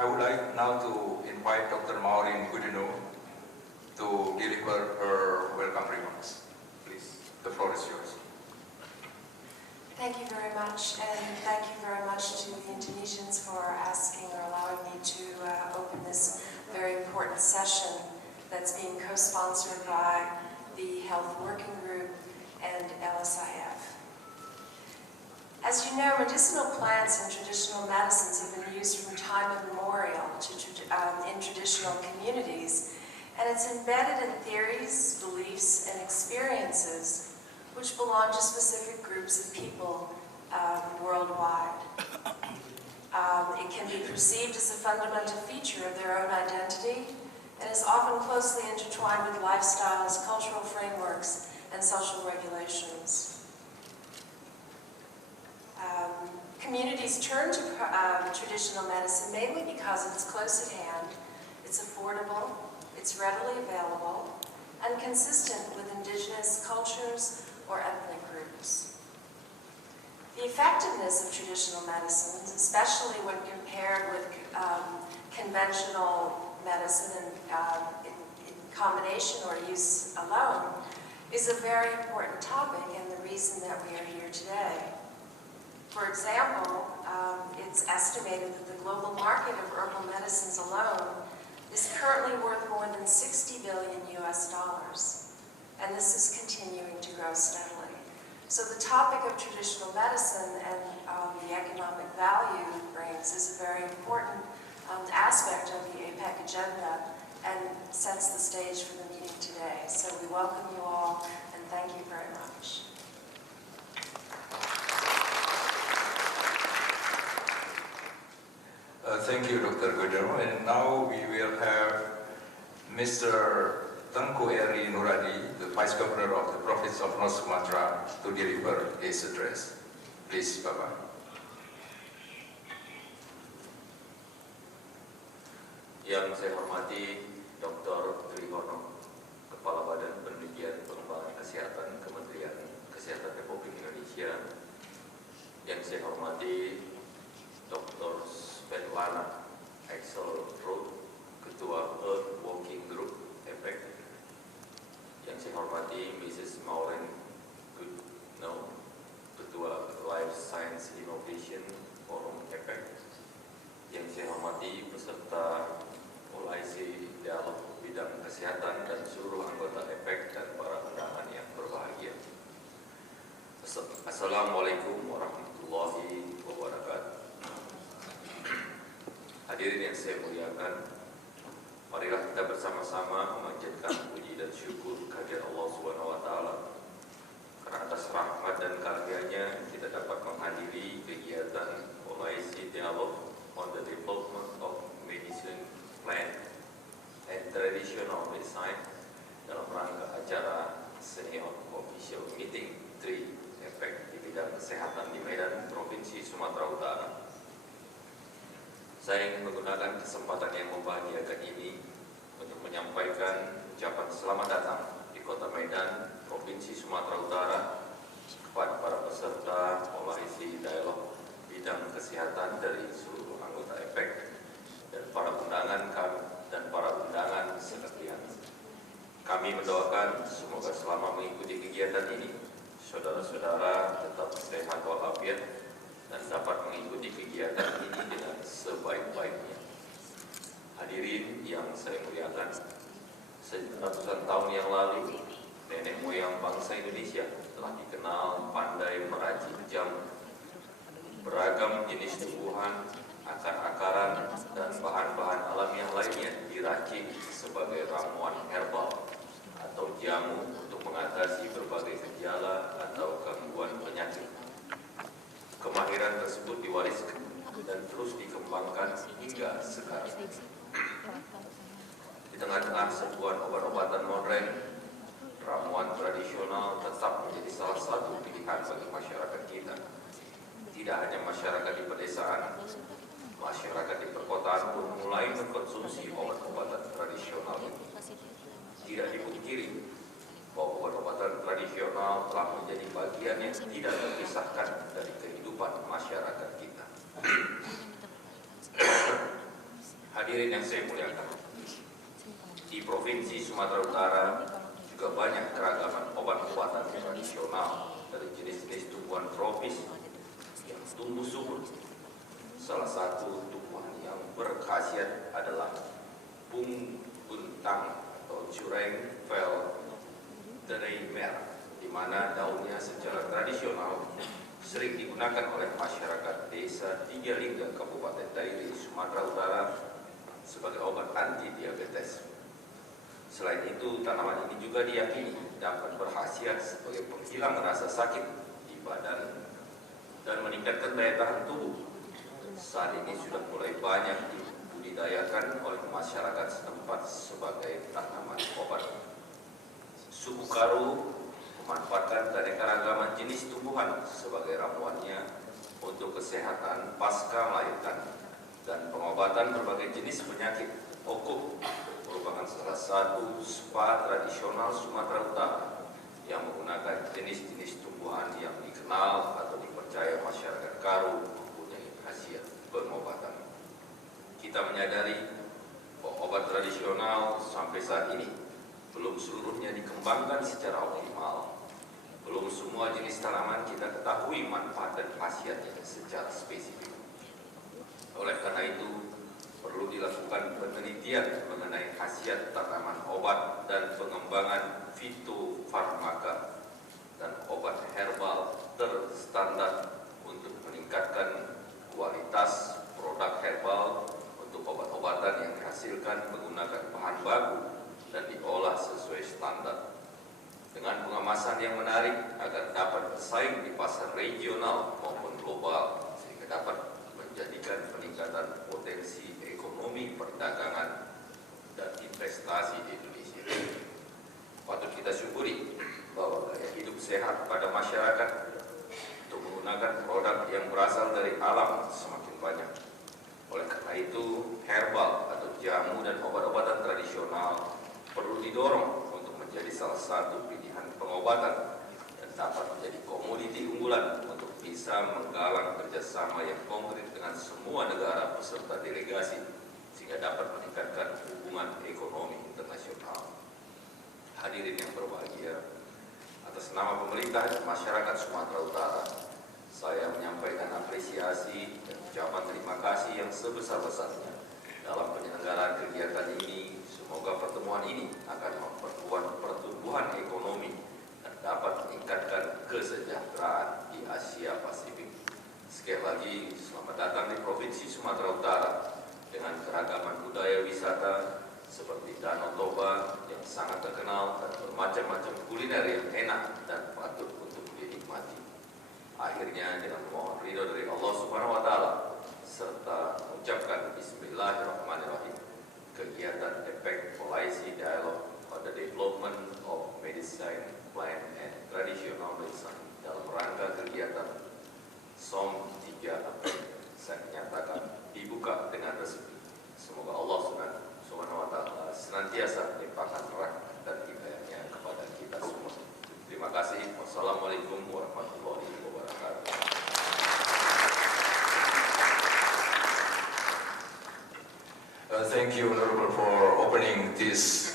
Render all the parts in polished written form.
I would like now to invite Dr. Maureen Goodenough to deliver her welcome remarks. Please, the floor is yours. Thank you very much, and thank you very much to the Indonesians for asking or allowing me to open this very important session that's being co-sponsored by the Health Working Group and LSIF. As you know, medicinal plants and traditional medicines have been used from time immemorial in traditional communities, and it's embedded in theories, beliefs, and experiences which belong to specific groups of people worldwide. It can be perceived as a fundamental feature of their own identity and is often closely intertwined with lifestyles, cultural frameworks, and social regulations. Communities turn to traditional medicine mainly because it's close at hand, it's affordable, it's readily available, and consistent with indigenous cultures or ethnic groups. The effectiveness of traditional medicines, especially when compared with conventional medicine in combination or use alone, is a very important topic and the reason that we are here today. For example, it's estimated that the global market of herbal medicines alone is currently worth more than $60 billion US, and this is continuing to grow steadily. So the topic of traditional medicine and the economic value it brings is a very important aspect of the APEC agenda and sets the stage for the meeting today. So we welcome you all and thank you very much. Thank you, Dr. Goodenough. And now we will have Mr. Tengku Eri Nuradi, the Vice Governor of the Province of North Sumatra, to deliver his address. Please, Bapak. Yang saya hormati Dr. Trihono, Kepala Badan Penelitian Pengembangan Kesehatan Kementerian Kesehatan Republik Indonesia. Yang saya hormati Dr. Svetlana Axelrod, Ketua Health Working Group APEC. Yang saya hormati Mrs. Maureen Goodenough, Ketua Life Science Innovation Forum APEC. Yang saya hormati peserta OIC Dialog Bidang Kesehatan dan seluruh anggota APEC dan para undangan yang berbahagia. Assalamualaikum warahmatullahi wabarakatuh. Hadirin yang saya muliakan, marilah kita bersama-sama memanjatkan puji dan syukur kehadirat Allah SWT karena atas rahmat dan karunia-Nya kita dapat menghadiri kegiatan OIC Dialog on the Development of Medicine Plant and Traditional Medicine dalam rangka acara Senior Official Meeting 3 APEC di bidang kesehatan di Medan, Provinsi Sumatera Utara. Saya ingin menggunakan kesempatan yang membahagiakan ini untuk menyampaikan ucapan selamat datang di Kota Medan, Provinsi Sumatera Utara kepada para peserta OIC Dialog Bidang Kesehatan dari seluruh anggota APEC dan para undangan sekalian. Kami mendoakan semoga selama mengikuti kegiatan ini, saudara-saudara tetap sehat walafiat dan dapat mengikuti kegiatan ini dengan sebaik-baiknya. Hadirin yang saya muliakan, ratusan tahun yang lalu, nenek moyang bangsa Indonesia telah dikenal pandai meracik jamu. Beragam jenis tumbuhan, akar-akaran, dan bahan-bahan alamiah lainnya diracik sebagai ramuan herbal atau jamu untuk mengatasi berbagai gejala atau gangguan penyakit. Kemahiran tersebut diwariskan dan terus dikembangkan hingga sekarang. Di tengah-tengah serbuan obat-obatan modern, ramuan tradisional tetap menjadi salah satu pilihan bagi masyarakat kita. Tidak hanya masyarakat di pedesaan, masyarakat di perkotaan pun mulai mengkonsumsi obat-obatan tradisional ini. Tidak dipungkiri bahwa obat-obatan tradisional telah menjadi bagian yang tidak terpisahkan dari kehidupan masyarakat kita. Hadirin yang saya muliakan, di Provinsi Sumatera Utara juga banyak keragaman obat-obatan tradisional dari jenis-jenis tumbuhan tropis yang tumbuh subur. Salah satu tumbuhan yang berkhasiat adalah bunguntang atau Jureng Veldereimer, di mana daunnya secara tradisional sering digunakan oleh masyarakat desa Tigalingga, Kabupaten Dairi, Sumatera Utara sebagai obat anti diabetes. Selain itu, tanaman ini juga diyakini dapat berkhasiat sebagai penghilang rasa sakit di badan dan meningkatkan daya tahan tubuh. Saat ini sudah mulai banyak dibudidayakan oleh masyarakat setempat sebagai tanaman obat. Suku Karo memanfaatkan keanekaragaman jenis tumbuhan sebagai ramuannya untuk kesehatan pasca melahirkan dan pengobatan berbagai jenis penyakit. Okok merupakan salah satu spa tradisional Sumatera Utara yang menggunakan jenis-jenis tumbuhan yang dikenal atau dipercaya masyarakat Karo mempunyai khasiat pengobatan. Kita menyadari bahwa obat tradisional sampai saat ini belum seluruhnya dikembangkan secara optimal. Belum semua jenis tanaman kita ketahui manfaat dan khasiatnya secara spesifik. Oleh karena itu, perlu dilakukan penelitian mengenai khasiat tanaman obat dan pengembangan fitofarmaka dan obat herbal terstandar untuk meningkatkan kualitas produk herbal untuk obat-obatan yang dihasilkan menggunakan bahan baku dan diolah sesuai standar. Dengan pengemasan yang menarik agar dapat bersaing di pasar regional maupun global, sehingga dapat menjadikan peningkatan potensi ekonomi perdagangan dan investasi di Indonesia. Patut kita syukuri bahwa gaya hidup sehat pada masyarakat untuk menggunakan produk yang berasal dari alam semakin banyak. Oleh karena itu, herbal atau jamu dan obat-obatan tradisional perlu didorong untuk menjadi salah satu pilihan pengobatan dan dapat menjadi komoditi unggulan untuk bisa menggalang kerjasama yang konkret dengan semua negara peserta delegasi sehingga dapat meningkatkan hubungan ekonomi internasional. Hadirin yang berbahagia, atas nama pemerintah dan masyarakat Sumatera Utara, saya menyampaikan apresiasi dan ucapan terima kasih yang sebesar-besarnya dalam penyelenggaraan kegiatan ini. Semoga pertemuan ini akan memperkuat pertumbuhan ekonomi dan dapat meningkatkan kesejahteraan di Asia Pasifik. Sekali lagi, selamat datang di Provinsi Sumatera Utara dengan keragaman budaya wisata seperti Danau Toba yang sangat terkenal dan bermacam-macam kuliner yang enak dan patut untuk dinikmati. Akhirnya, dengan mohon ridho dari Allah Subhanahu wa Ta'ala serta mengucapkan Bismillahirrahmanirrahim, kegiatan APEC Policy Dialogue on the Development of Medicine, Plant and Traditional Medicine dalam rangka kegiatan SOM 3 APEC saya nyatakan dibuka dengan resmi. Semoga Allah Subhanahu wa Ta'ala senantiasa melimpahkan rahmat dan hidayahnya kepada kita semua. Terima kasih. Wassalamualaikum warahmatullahi wabarakatuh. Thank you, Honorable, for opening this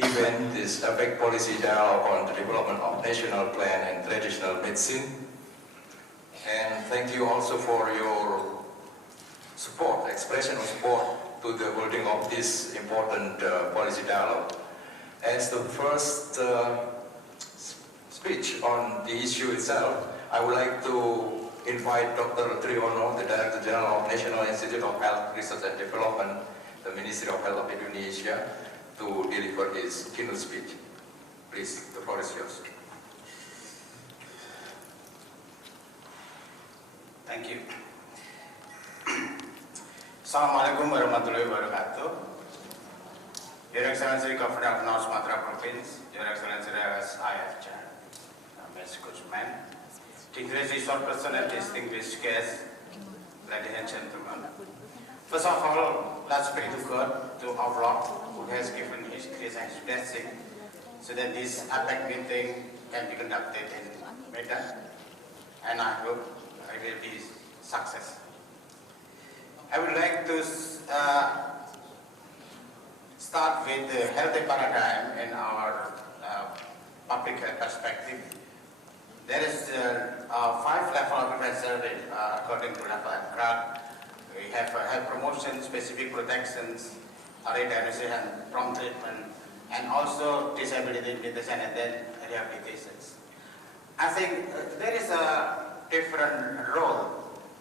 event, this APEC Policy Dialogue on the Development of National Plant and Traditional Medicine. And thank you also for your support, expression of support to the holding of this important policy dialogue. As the first speech on the issue itself, I would like to invite Dr. Triyono, the Director General of National Institute of Health Research and Development, the Ministry of Health of Indonesia, to deliver his keynote speech. Please, the floor is yours. Thank you. Assalamualaikum warahmatullahi wabarakatuh. Your Excellency Governor of North Sumatra Province, Your Excellency I.F. Chan, Mr. Guzman, distinguished resource person and distinguished guests, ladies and gentlemen. First of all, let's pray to God, to our Lord, who has given His grace and His blessing, so that this APEC meeting can be conducted in Medan, and I hope it will be success. I would like to start with the healthy paradigm in our public health perspective. There is 5 level of prevention according to level and CRAC. We have health promotion, specific protections, early diagnosis and prompt treatment, and also disability mitigation and then rehabilitations. I think there is a different role.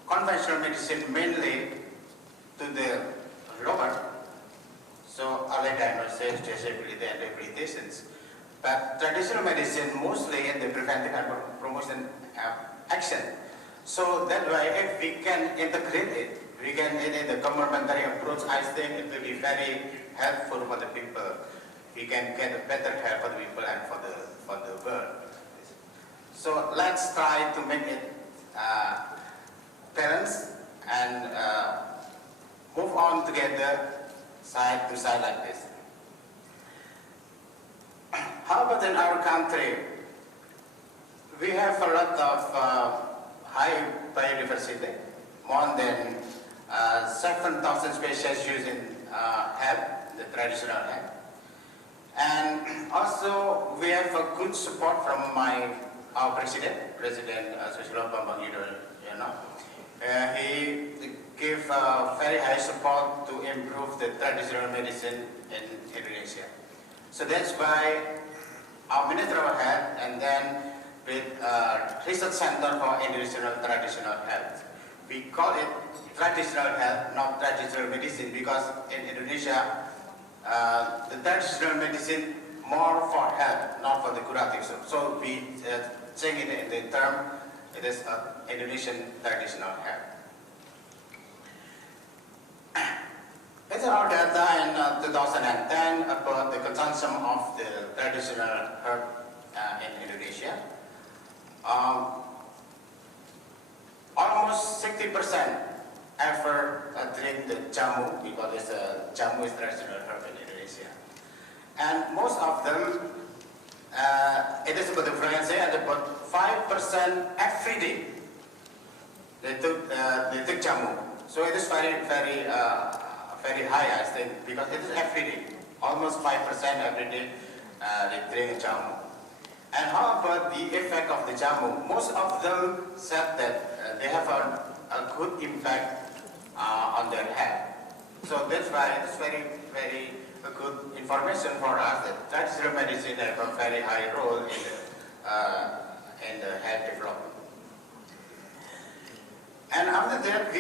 Conventional medicine mainly to the lower, so early diagnosis, disability and rehabilitations. But traditional medicine mostly in the preventive and promotion action. So that way, if we can integrate it, we can in the complementary approach, I think it will be very helpful for the people. We can get a better care for the people and for the world. So let's try to make it balanced and move on together side to side like this. How about in our country? We have a lot of high biodiversity, more than 7,000 species used in hemp, the traditional hemp. And also we have a good support from our President Susilo Bambang Yudhoyono. He gave very high support to improve the traditional medicine in Indonesia. So that's why our Ministry of Health and then with Research Center for Indonesian Traditional Health. We call it traditional health, not traditional medicine, because in Indonesia, the traditional medicine more for health, not for the curative. So we change it in the term, it is Indonesian traditional health. It's our data in 2010 about the consumption of the traditional herb in Indonesia. Almost 60% ever drink the jamu, because jamu is traditional herb in Indonesia. And most of them, it is about the French, and about 5% every day they took jamu. So it is very high, I think, because it is every day. Almost 5% every day they drink jamu. And how about the effect of the jamu? Most of them said that they have a good impact on their health. So that's why it's very good information for us that traditional medicine have a very high role in the health development. And after that,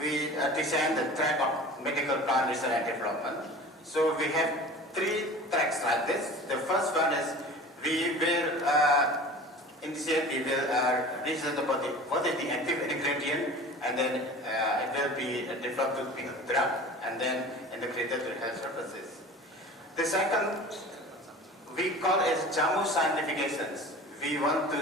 we designed the track of medical plan research and development. So we have 3 tracks like this. The first one is we will research about what is the active ingredient, and then it will be developed to be a drug, and then integrated to health services. The second, we call it jamu scientifications. We want to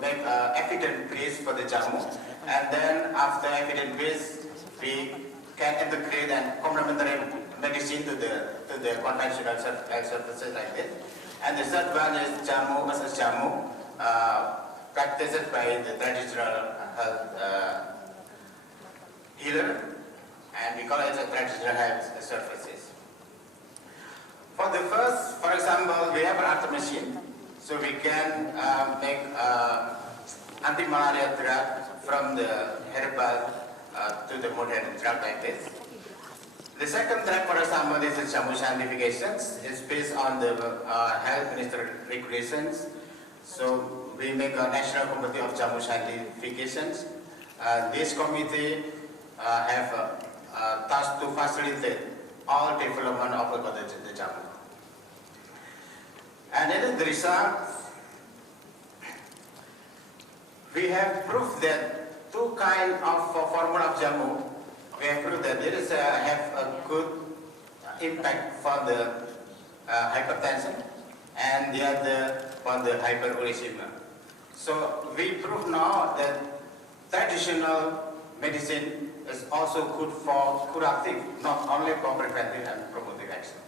make evidence base for the jamu, and then after evidence base, we can integrate and complementary medicine to the conventional health services like this. And the third one is jamu versus jamu, practiced by the traditional health healer, and we call it a traditional health services. For the first, for example, we have an art machine, so we can make anti-malaria drug from the herbal to the modern drug like this. The second track, for example, is the jamu scientifications. It's based on the health minister regulations. So we make a national committee of jamu scientifications. This committee have a task to facilitate all development of the jamu. And in the result, we have proved that 2 kinds of formula of jamu. We have proved that it is have a good impact for the hypertension, and the other for the hyperuricemia. So we prove now that traditional medicine is also good for curative, not only for preventive and promotive actions.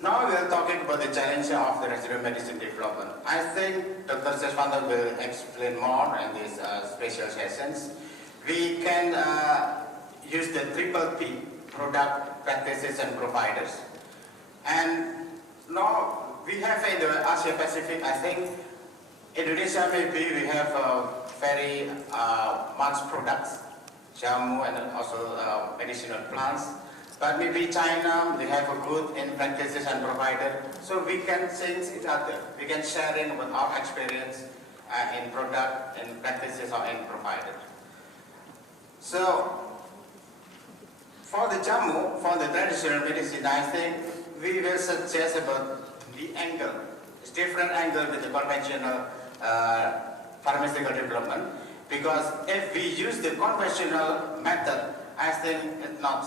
Now we are talking about the challenge of the regenerative medicine development. I think Dr. Seswanta will explain more in these special sessions. We can use the the triple P, product, practices, and providers. And now we have in the Asia Pacific, I think Indonesia maybe we have very much products, jamu and also medicinal plants. But maybe China, they have a good in practices and provider. So we can change each other. We can share in with our experience in product, in practices or in provider. So for the jamu, for the traditional medicine, I think we will suggest about the angle. It's different angle with the conventional pharmaceutical development. Because if we use the conventional method, I think it's not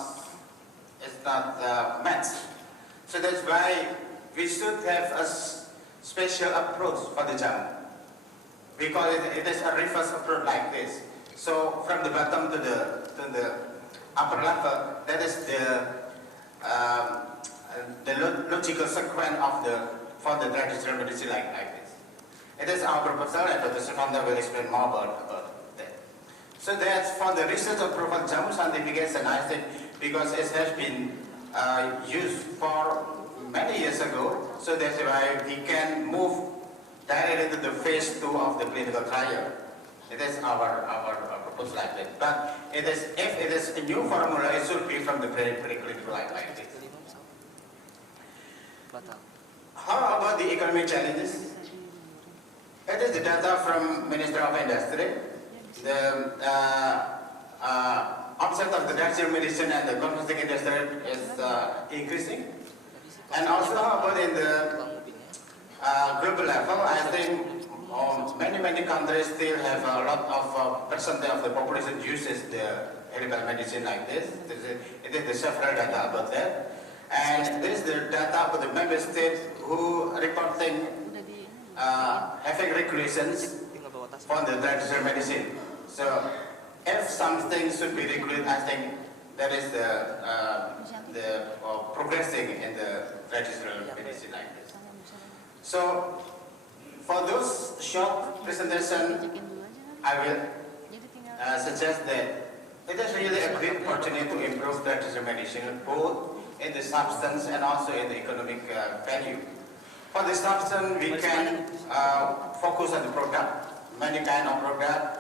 matched. So that's why we should have a special approach for the jamu. Because it is a reverse approach like this. So from the bottom to the upper level, that is the logical sequence of for the traditional medicine like this. It is our proposal, and Dr. Sukanda will explain more about that. So that's for the research approval jamu certification, I think, because it has been used for many years ago, so that's why we can move directly to the phase 2 of the clinical trial. It is our proposal like that. But if it is a new formula, it should be from the preclinical like this. How about the economic challenges? It is the data from Ministry of Industry. The onset of the traditional medicine and the cosmetic industry is increasing. And also about in the global level, I think many countries still have a lot of percentage of the population uses the herbal medicine like this. It is the several data about that. And this is the data about the member states who reporting having regulations for the traditional medicine. So if something should be regulated, I think that is the progressing in the traditional medicine like this. So for those short presentation, I will suggest that it is really a great opportunity to improve traditional medicine, both in the substance and also in the economic value. For the substance, we can focus on the product, many kind of product,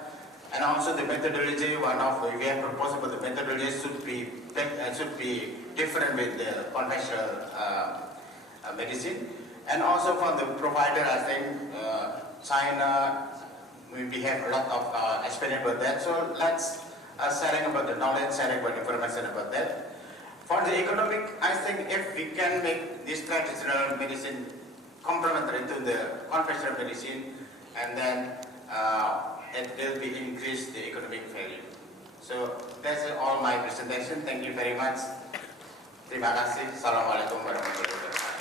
and also the methodology. We have proposed about the methodology should be different with the conventional medicine. And also for the provider, I think China, we have a lot of experience with that. So let's sharing about the knowledge, sharing about information about that. For the economic, I think if we can make this traditional medicine complementary to the conventional medicine, and then it will be increase the economic value. So that's all my presentation. Thank you very much. Terima kasih. Assalamualaikum warahmatullahi wabarakatuh.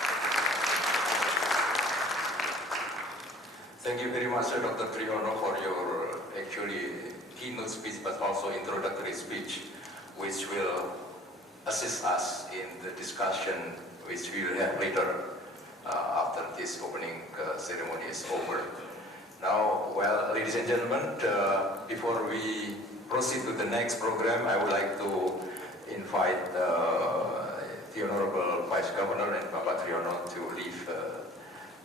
Thank you very much, Dr. Triyono, for your actually keynote speech, but also introductory speech, which will assist us in the discussion which we will have later after this opening ceremony is over. Now, well, ladies and gentlemen, before we proceed to the next program, I would like to invite the Honorable Vice Governor and Bapak Triyono to leave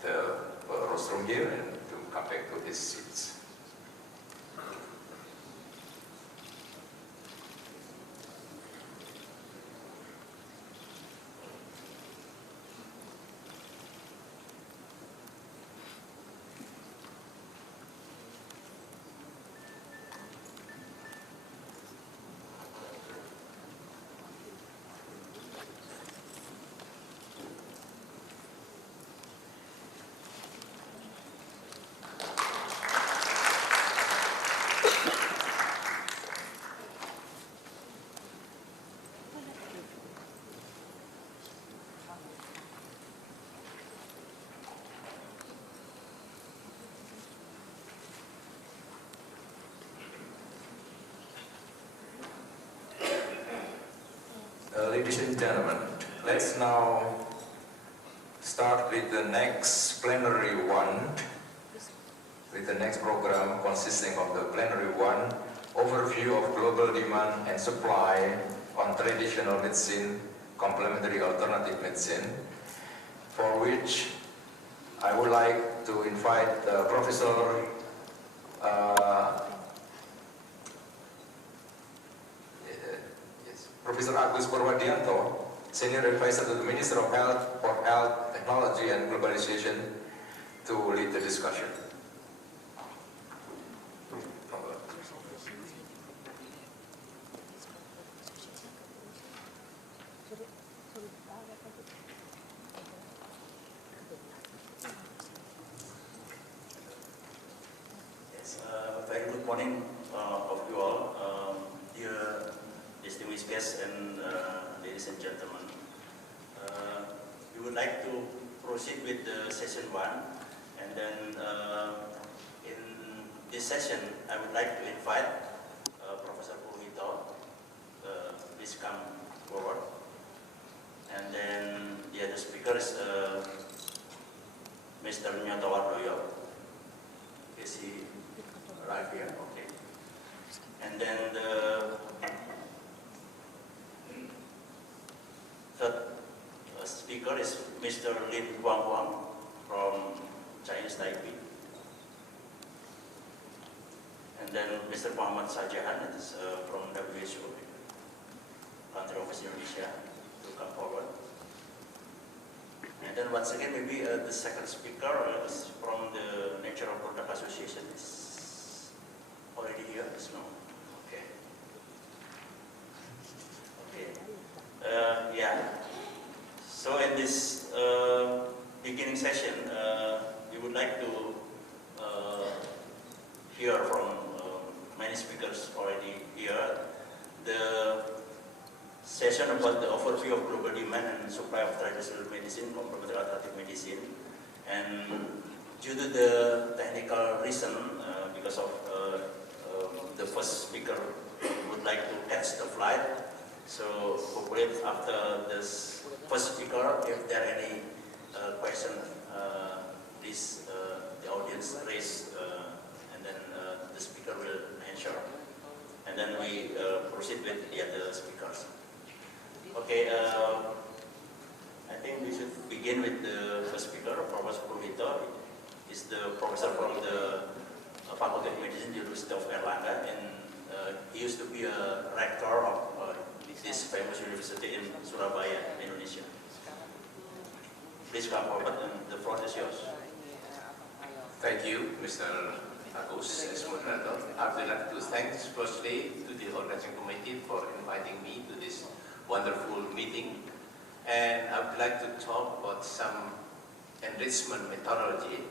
the rostrum here and to come back to his seats. Ladies and gentlemen, let's now start with the next plenary one, with the next program consisting of the plenary one, overview of global demand and supply on traditional medicine, complementary alternative medicine, for which I would like to invite Professor Professor Agus Purwadianto, Senior Advisor to the Minister of Health for Health, Technology and Globalization, to lead the discussion. Very good morning of you all, dear distinguished guests and ladies and gentlemen. We would like to proceed with the session 1, and then in this session I would like to invite Professor Purwito, please come forward, and then the other speaker is Mr. Nyoto Wardoyo. Is he right here? Okay. And then the third speaker is Mr. Lin Guanghuang from Chinese Taipei. And then Mr. Muhammad Sajahan is from WHO, country office Indonesia, to come forward. And then once again, maybe the second speaker is from the Natural Product Association. Is already here? Is no? Okay. Okay. Yeah. So in this beginning session, we would like to hear from many speakers already here. The session about the overview of global demand and supply of traditional medicine, complementary alternative medicine, and due to the technical reason, because of the first speaker would like to catch the flight, so hopefully after this first speaker, if there are any question, please the audience raise, and then the speaker will answer, and then we proceed with the other speakers. Okay, I think we should begin with the first speaker, Professor Purwito. He's the professor from the Faculty of Medicine, University of Erlangga, and he used to be a rector of this famous university in Surabaya, Indonesia. Please come forward, and the floor is yours. Thank you, Mr. Agus, as moderator. I would like to thank firstly to the organizing committee for inviting me to this wonderful meeting, and I would like to talk about some enrichment methodology